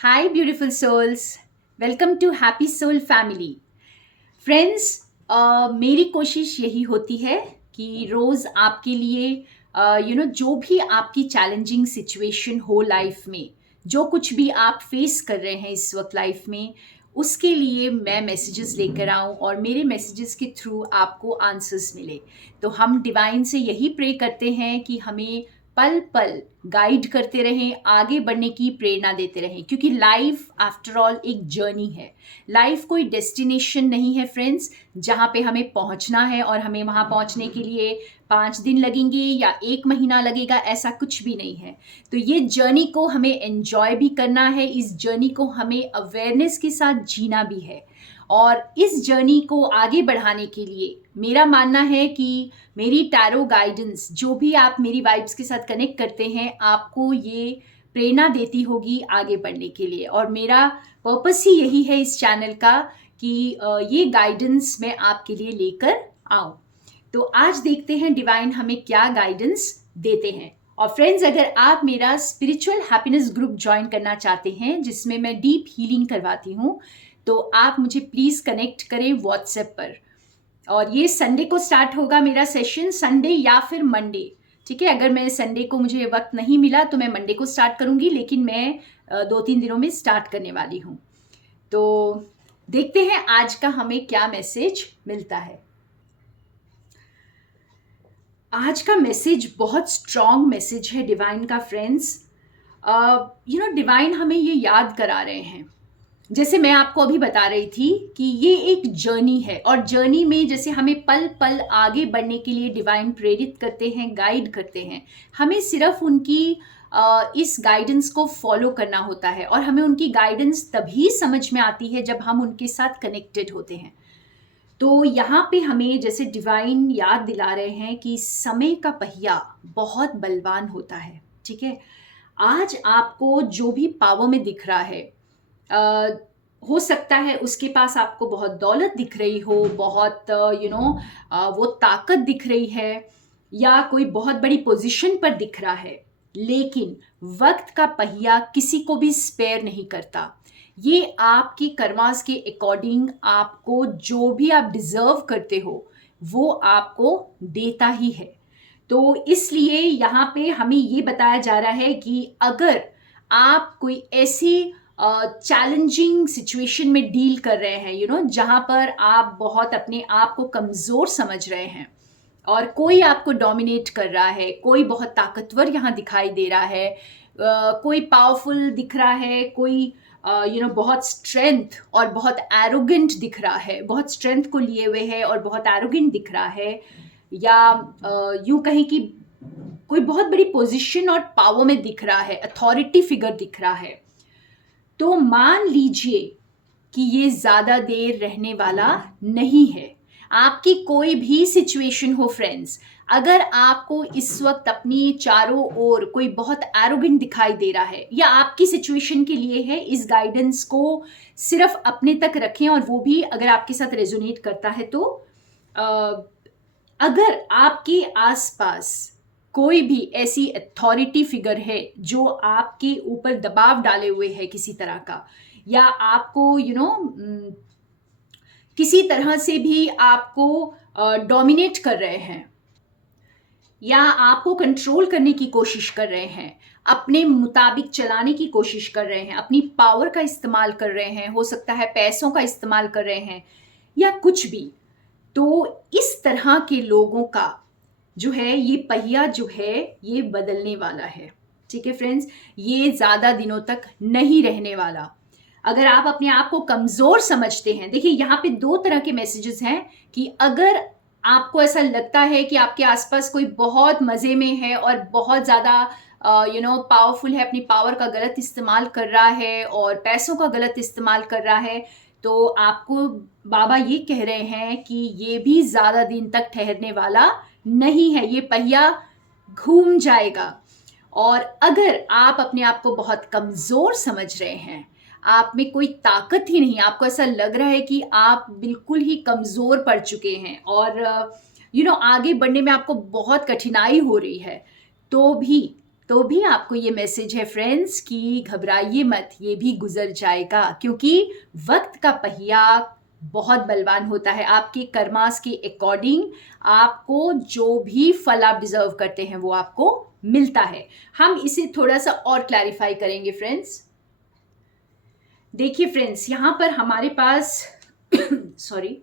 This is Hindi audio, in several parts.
Hi, beautiful souls. Welcome to Happy Soul Family. Friends, मेरी कोशिश यही होती है कि रोज़ आपके लिए जो भी आपकी चैलेंजिंग सिचुएशन हो लाइफ में, जो कुछ भी आप फेस कर रहे हैं इस वक्त लाइफ में, उसके लिए मैं मैसेजेस लेकर आऊँ और मेरे मैसेजेस के थ्रू आपको आंसर्स मिले। तो हम डिवाइन से यही प्रे करते हैं कि हमें पल पल गाइड करते रहें, आगे बढ़ने की प्रेरणा देते रहें, क्योंकि लाइफ आफ्टर ऑल एक जर्नी है। लाइफ कोई डेस्टिनेशन नहीं है फ्रेंड्स, जहाँ पे हमें पहुँचना है और हमें वहाँ पहुँचने के लिए 5 दिन लगेंगे या 1 महीना लगेगा, ऐसा कुछ भी नहीं है। तो ये जर्नी को हमें एन्जॉय भी करना है, इस जर्नी को हमें अवेयरनेस के साथ जीना भी है। और इस जर्नी को आगे बढ़ाने के लिए मेरा मानना है कि मेरी टैरो गाइडेंस, जो भी आप मेरी वाइब्स के साथ कनेक्ट करते हैं, आपको ये प्रेरणा देती होगी आगे बढ़ने के लिए। और मेरा पर्पस ही यही है इस चैनल का कि ये गाइडेंस मैं आपके लिए लेकर आऊँ। तो आज देखते हैं डिवाइन हमें क्या गाइडेंस देते हैं। और फ्रेंड्स, अगर आप मेरा स्पिरिचुअल हैप्पीनेस ग्रुप ज्वाइन करना चाहते हैं, जिसमें मैं डीप हीलिंग करवाती हूँ, तो आप मुझे प्लीज़ कनेक्ट करें व्हाट्सएप पर। और ये संडे को स्टार्ट होगा मेरा सेशन, संडे या फिर मंडे। ठीक है, अगर मैं संडे को मुझे वक्त नहीं मिला तो मैं मंडे को स्टार्ट करूँगी, लेकिन मैं 2-3 दिनों में स्टार्ट करने वाली हूँ। तो देखते हैं आज का हमें क्या मैसेज मिलता है। आज का मैसेज बहुत स्ट्रॉन्ग मैसेज है डिवाइन का फ्रेंड्स। डिवाइन हमें ये याद करा रहे हैं, जैसे मैं आपको अभी बता रही थी कि ये एक जर्नी है, और जर्नी में जैसे हमें पल पल आगे बढ़ने के लिए डिवाइन प्रेरित करते हैं, गाइड करते हैं। हमें सिर्फ उनकी इस गाइडेंस को फॉलो करना होता है, और हमें उनकी गाइडेंस तभी समझ में आती है जब हम उनके साथ कनेक्टेड होते हैं। तो यहाँ पे हमें जैसे डिवाइन याद दिला रहे हैं कि समय का पहिया बहुत बलवान होता है। ठीक है, आज आपको जो भी पावर में दिख रहा है, हो सकता है उसके पास आपको बहुत दौलत दिख रही हो, बहुत वो ताकत दिख रही है, या कोई बहुत बड़ी पोजीशन पर दिख रहा है, लेकिन वक्त का पहिया किसी को भी स्पेयर नहीं करता। ये आपकी कर्मास के अकॉर्डिंग आपको जो भी आप डिजर्व करते हो वो आपको देता ही है। तो इसलिए यहाँ पे हमें ये बताया जा रहा है कि अगर आप कोई ऐसी चैलेंजिंग सिचुएशन में डील कर रहे हैं, जहाँ पर आप बहुत अपने आप को कमज़ोर समझ रहे हैं और कोई आपको डोमिनेट कर रहा है, कोई बहुत ताकतवर यहाँ दिखाई दे रहा है, कोई पावरफुल दिख रहा है, कोई बहुत स्ट्रेंथ और बहुत एरोगेंट दिख रहा है, बहुत स्ट्रेंथ को लिए हुए है और बहुत एरोगेंट दिख रहा है, या यूं कहें कि कोई बहुत बड़ी पोजीशन और पावर में दिख रहा है, अथॉरिटी फिगर दिख रहा है, तो मान लीजिए कि ये ज़्यादा देर रहने वाला नहीं है। आपकी कोई भी सिचुएशन हो फ्रेंड्स, अगर आपको इस वक्त अपनी चारों ओर कोई बहुत एरोगेंट दिखाई दे रहा है, या आपकी सिचुएशन के लिए है, इस गाइडेंस को सिर्फ अपने तक रखें, और वो भी अगर आपके साथ रेजोनेट करता है तो अगर आपके आसपास कोई भी ऐसी अथॉरिटी फिगर है जो आपके ऊपर दबाव डाले हुए है किसी तरह का, या आपको किसी तरह से भी आपको डोमिनेट कर रहे हैं, या आपको कंट्रोल करने की कोशिश कर रहे हैं, अपने मुताबिक चलाने की कोशिश कर रहे हैं, अपनी पावर का इस्तेमाल कर रहे हैं, हो सकता है पैसों का इस्तेमाल कर रहे हैं, या कुछ भी, तो इस तरह के लोगों का जो है ये पहिया जो है ये बदलने वाला है। ठीक है फ्रेंड्स, ये ज़्यादा दिनों तक नहीं रहने वाला। अगर आप अपने आप को कमज़ोर समझते हैं, देखिए यहाँ पे 2 तरह के मैसेजेस हैं कि अगर आपको ऐसा लगता है कि आपके आसपास कोई बहुत मज़े में है और बहुत ज़्यादा पावरफुल है, अपनी पावर का गलत इस्तेमाल कर रहा है और पैसों का गलत इस्तेमाल कर रहा है, तो आपको बाबा ये कह रहे हैं कि ये भी ज़्यादा दिन तक ठहरने वाला नहीं है, ये पहिया घूम जाएगा। और अगर आप अपने आप को बहुत कमज़ोर समझ रहे हैं, आप में कोई ताकत ही नहीं, आपको ऐसा लग रहा है कि आप बिल्कुल ही कमज़ोर पड़ चुके हैं और आगे बढ़ने में आपको बहुत कठिनाई हो रही है, तो भी तो भी आपको ये मैसेज है फ्रेंड्स कि घबराइए मत, ये भी गुजर जाएगा, क्योंकि वक्त का पहिया बहुत बलवान होता है। आपके कर्मास के अकॉर्डिंग आपको जो भी फल आप डिजर्व करते हैं वो आपको मिलता है। हम इसे थोड़ा सा और क्लैरिफाई करेंगे फ्रेंड्स। देखिए फ्रेंड्स, यहाँ पर हमारे पास सॉरी,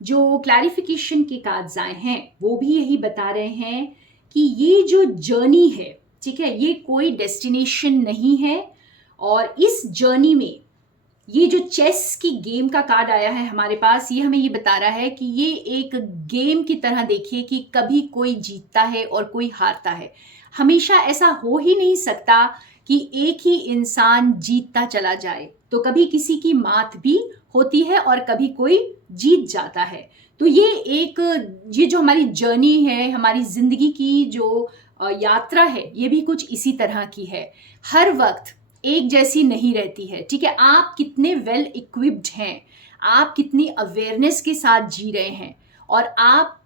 जो क्लैरिफिकेशन के कार्ड्स आए हैं वो भी यही बता रहे हैं कि ये जो जर्नी है, ठीक है, ये कोई डेस्टिनेशन नहीं है। और इस जर्नी में ये जो चेस की गेम का कार्ड आया है हमारे पास, ये हमें ये बता रहा है कि ये एक गेम की तरह देखिए कि कभी कोई जीतता है और कोई हारता है। हमेशा ऐसा हो ही नहीं सकता कि एक ही इंसान जीतता चला जाए, तो कभी किसी की मात भी होती है और कभी कोई जीत जाता है। तो ये जो हमारी जर्नी है, हमारी जिंदगी की जो यात्रा है, ये भी कुछ इसी तरह की है। हर वक्त एक जैसी नहीं रहती है, ठीक है। आप कितने वेल इक्विप्ड हैं, आप कितनी अवेयरनेस के साथ जी रहे हैं और आप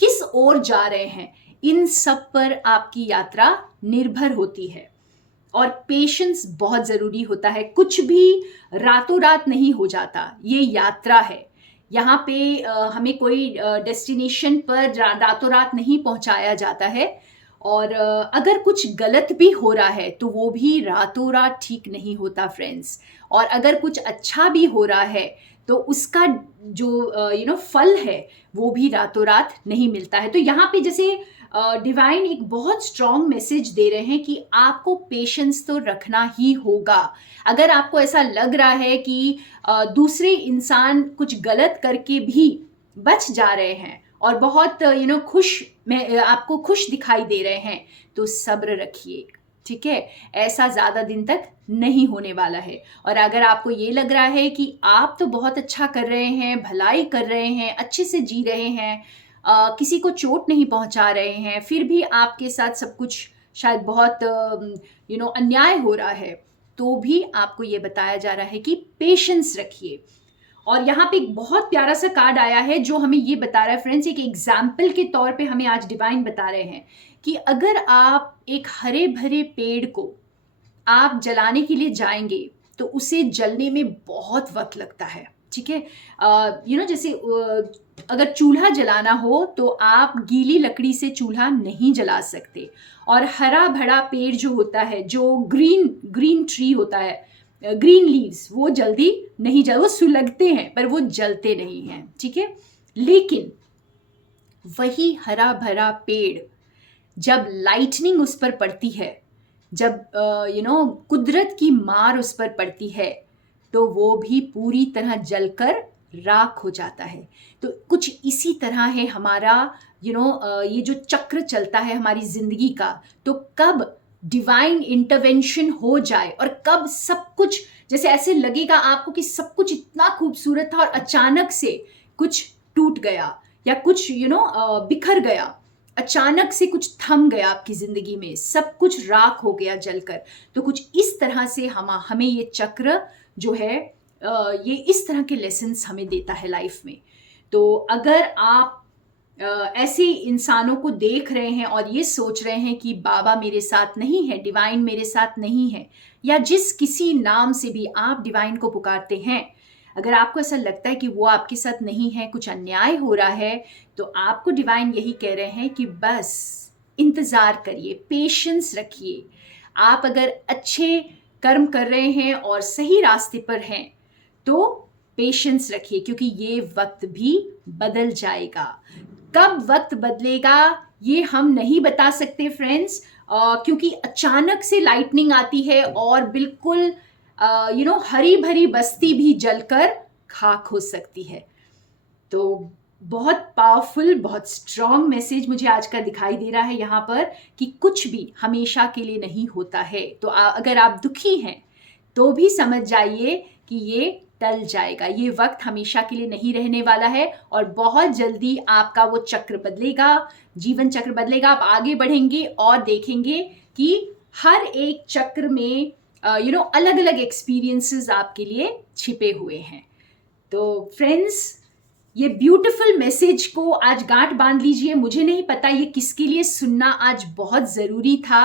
किस ओर जा रहे हैं, इन सब पर आपकी यात्रा निर्भर होती है। और पेशेंस बहुत ज़रूरी होता है। कुछ भी रातों रात नहीं हो जाता, ये यात्रा है। यहाँ पे हमें कोई डेस्टिनेशन पर रातों रात नहीं पहुँचाया जाता है। और अगर कुछ गलत भी हो रहा है तो वो भी रातों रात ठीक नहीं होता फ्रेंड्स। और अगर कुछ अच्छा भी हो रहा है तो उसका जो फल है वो भी रातों रात नहीं मिलता है। तो यहाँ पे जैसे डिवाइन एक बहुत स्ट्रॉन्ग मैसेज दे रहे हैं कि आपको पेशेंस तो रखना ही होगा। अगर आपको ऐसा लग रहा है कि दूसरे इंसान कुछ गलत करके भी बच जा रहे हैं और बहुत खुश में आपको खुश दिखाई दे रहे हैं, तो सब्र रखिए, ठीक है। ऐसा ज़्यादा दिन तक नहीं होने वाला है। और अगर आपको ये लग रहा है कि आप तो बहुत अच्छा कर रहे हैं, भलाई कर रहे हैं, अच्छे से जी रहे हैं, किसी को चोट नहीं पहुंचा रहे हैं, फिर भी आपके साथ सब कुछ शायद बहुत अन्याय हो रहा है, तो भी आपको ये बताया जा रहा है कि पेशेंस रखिए। और यहाँ पे एक बहुत प्यारा सा कार्ड आया है जो हमें ये बता रहा है फ्रेंड्स, एक एग्जाम्पल के तौर पे हमें आज डिवाइन बता रहे हैं कि अगर आप एक हरे भरे पेड़ को आप जलाने के लिए जाएंगे तो उसे जलने में बहुत वक्त लगता है, ठीक है। जैसे अगर चूल्हा जलाना हो तो आप गीली लकड़ी से चूल्हा नहीं जला सकते। और हरा भरा पेड़ जो होता है, जो ग्रीन ट्री होता है, ग्रीन लीव्स, वो जल्दी नहीं वो सुलगते हैं पर वो जलते नहीं हैं, ठीक है। लेकिन वही हरा भरा पेड़ जब लाइटनिंग उस पर पड़ती है, जब कुदरत की मार उस पर पड़ती है, तो वो भी पूरी तरह जलकर राख हो जाता है। तो कुछ इसी तरह है हमारा ये जो चक्र चलता है हमारी जिंदगी का। तो कब डिवाइन इंटरवेंशन हो जाए और कब सब कुछ जैसे ऐसे लगेगा आपको कि सब कुछ इतना खूबसूरत था और अचानक से कुछ टूट गया या कुछ बिखर गया, अचानक से कुछ थम गया आपकी जिंदगी में, सब कुछ राख हो गया जलकर। तो कुछ इस तरह से हमें ये चक्र जो है ये इस तरह के लेसन्स हमें देता है लाइफ में। तो अगर आप ऐसे इंसानों को देख रहे हैं और ये सोच रहे हैं कि बाबा मेरे साथ नहीं है, डिवाइन मेरे साथ नहीं है, या जिस किसी नाम से भी आप डिवाइन को पुकारते हैं, अगर आपको ऐसा लगता है कि वो आपके साथ नहीं है, कुछ अन्याय हो रहा है, तो आपको डिवाइन यही कह रहे हैं कि बस इंतज़ार करिए, पेशेंस रखिए। आप अगर अच्छे कर्म कर रहे हैं और सही रास्ते पर हैं तो पेशेंस रखिए, क्योंकि ये वक्त भी बदल जाएगा। कब वक्त बदलेगा ये हम नहीं बता सकते फ्रेंड्स, क्योंकि अचानक से लाइटनिंग आती है और बिल्कुल हरी भरी बस्ती भी जलकर खाक हो सकती है। तो बहुत पावरफुल, बहुत स्ट्रॉन्ग मैसेज मुझे आज का दिखाई दे रहा है यहाँ पर कि कुछ भी हमेशा के लिए नहीं होता है। तो अगर आप दुखी हैं तो भी समझ जाइए कि ये टल जाएगा, ये वक्त हमेशा के लिए नहीं रहने वाला है और बहुत जल्दी आपका वो चक्र बदलेगा, जीवन चक्र बदलेगा। आप आगे बढ़ेंगे और देखेंगे कि हर एक चक्र में अलग अलग एक्सपीरियंसेस आपके लिए छिपे हुए हैं। तो फ्रेंड्स, ये ब्यूटीफुल मैसेज को आज गांठ बांध लीजिए। मुझे नहीं पता ये किसके लिए सुनना आज बहुत ज़रूरी था,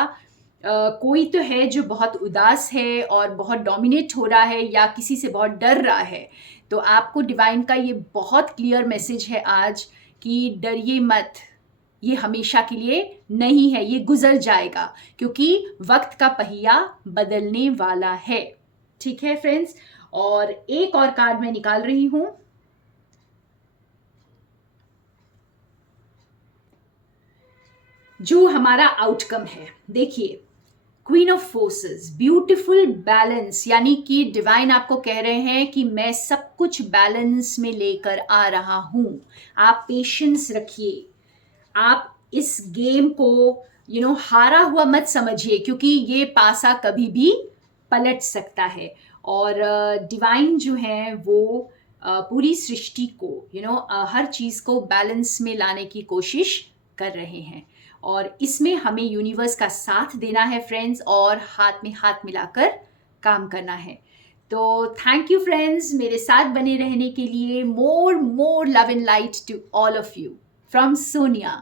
कोई तो है जो बहुत उदास है और बहुत डोमिनेट हो रहा है या किसी से बहुत डर रहा है, तो आपको डिवाइन का ये बहुत क्लियर मैसेज है आज कि डरिए मत, ये हमेशा के लिए नहीं है, ये गुजर जाएगा क्योंकि वक्त का पहिया बदलने वाला है। ठीक है फ्रेंड्स, और एक और कार्ड मैं निकाल रही हूं। जो हमारा आउटकम है, देखिए, queen of forces, beautiful balance, यानी कि डिवाइन आपको कह रहे हैं कि मैं सब कुछ बैलेंस में लेकर आ रहा हूं। आप पेशेंस रखिए, आप इस गेम को हारा हुआ मत समझिए, क्योंकि ये पासा कभी भी पलट सकता है। और डिवाइन जो है वो पूरी सृष्टि को हर चीज़ को बैलेंस में लाने की कोशिश कर रहे हैं, और इसमें हमें यूनिवर्स का साथ देना है फ्रेंड्स, और हाथ में हाथ मिलाकर काम करना है। तो थैंक यू फ्रेंड्स, मेरे साथ बने रहने के लिए। More love and light to all of you from Sonia.